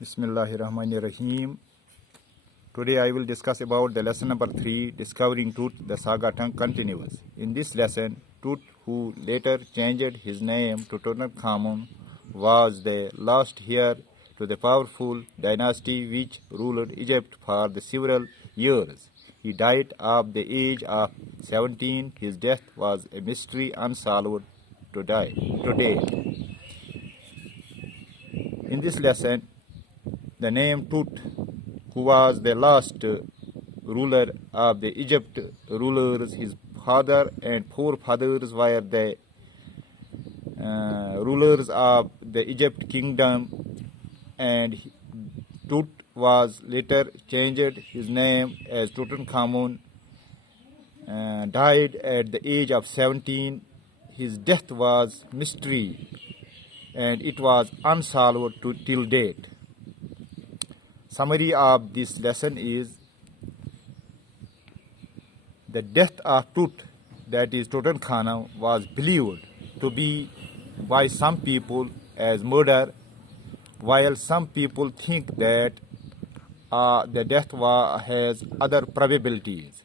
Bismillahirrahmanirrahim. Today I will discuss about the lesson number 3, Discovering Tut. The saga continues. In this lesson, Tut, who later changed his name to Tutankhamun, was the last heir to the powerful dynasty which ruled Egypt for the several years. He died at the age of 17. His death was a mystery unsolved today. In this lesson, the name Tut, who was the last ruler of the Egypt rulers, his father and forefathers were the rulers of the Egypt kingdom, and Tut was later changed his name as Tutankhamun, died at the age of 17. His death was mystery and it was unsolved till date. Summary of this lesson is the death of Tut, that is Tutankhamun, was believed to be by some people as murder, while some people think that the death has other probabilities.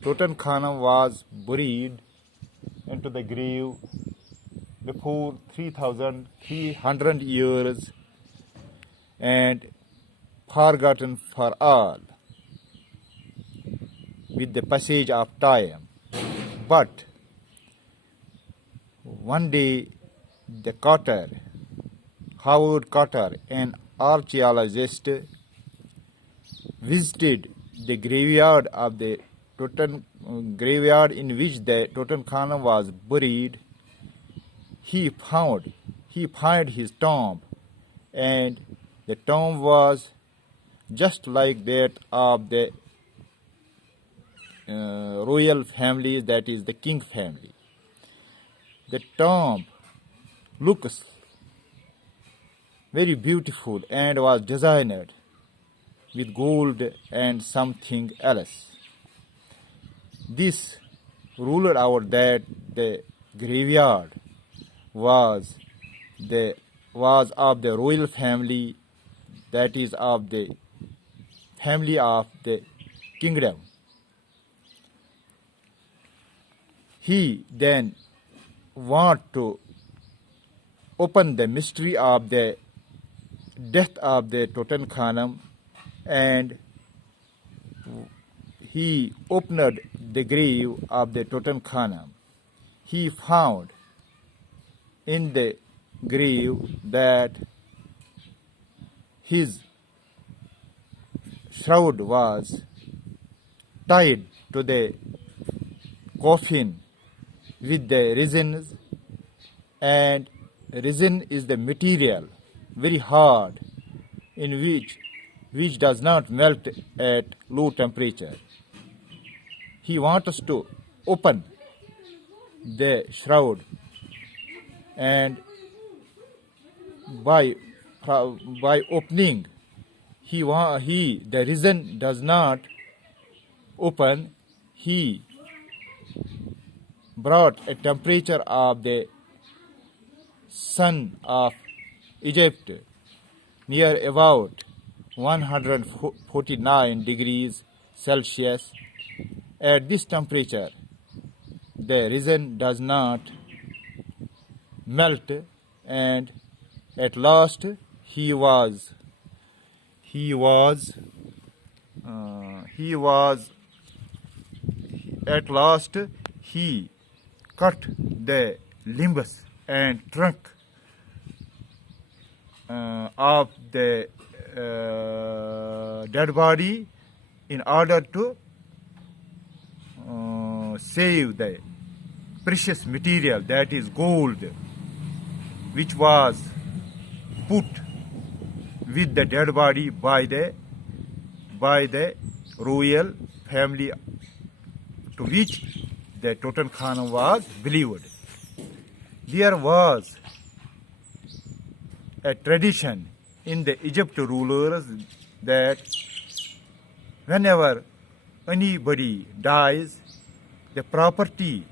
Tutankhamun was buried into the grave before 3,300 years and forgotten for all with the passage of time. But one day the Howard Carter, an archaeologist, visited the graveyard of the graveyard in which the Tutankhamun was buried. He found his tomb, and the tomb was just like that of the royal family, that is the king family. The tomb looks very beautiful and was designed with gold and something else. This ruled out that the graveyard was of the royal family, that is of the family of the kingdom. He then wanted to open the mystery of the death of the Tutankhamun, and he opened the grave of the Tutankhamun. He found in the grave that his shroud was tied to the coffin with the resins, and resin is the material, very hard, in which does not melt at low temperature. He wants us to open the shroud, and by opening, the resin does not open. He brought a temperature of the sun of Egypt near about 149 degrees Celsius. At this temperature, the resin does not melt, and at last he cut the limbs and trunk of the dead body in order to save the precious material, that is gold, which was put with the dead body by the royal family to which the Tutankhamun was believed. There was a tradition in the Egypt rulers that whenever anybody dies, the property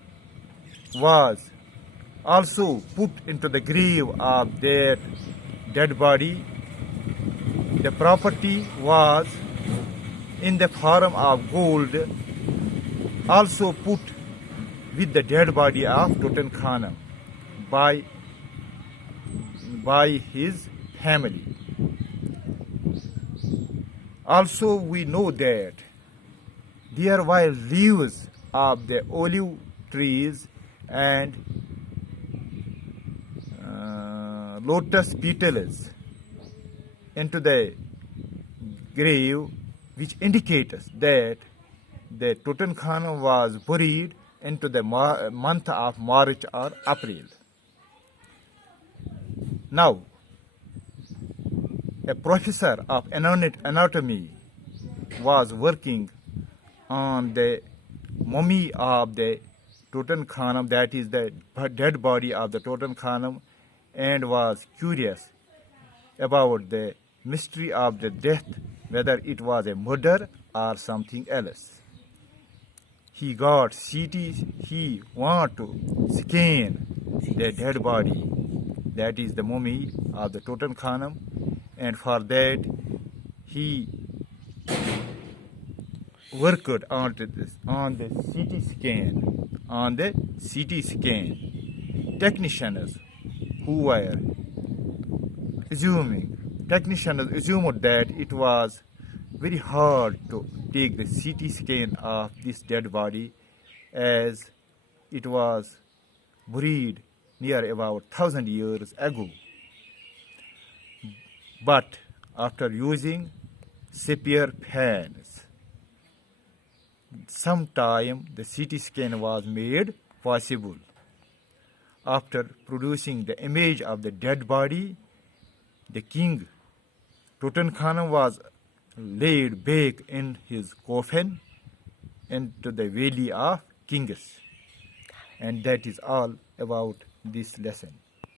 was also put into the grave of their dead body The property was in the form of gold, also put with the dead body of Tutankhamun by his family. Also, we know that there were leaves of the olive trees and lotus petals into the grave, which indicates that the Tutankhamun was buried into the month of March or April. Now, a professor of anatomy was working on the mummy of the Tutankhamun, that is the dead body of the Tutankhamun, and was curious about the mystery of the death, whether it was a murder or something else. He got CT, he wanted to scan the dead body, that is the mummy of the Tutankhamun, and for that he worked on the CT scan. Technicians assumed that it was very hard to take the CT scan of this dead body, as it was buried near about 1,000 years ago. But after using sepia pans, sometime the CT scan was made possible. After producing the image of the dead body, the king Tutankhamun was laid back in his coffin into the Valley of Kings. And that is all about this lesson.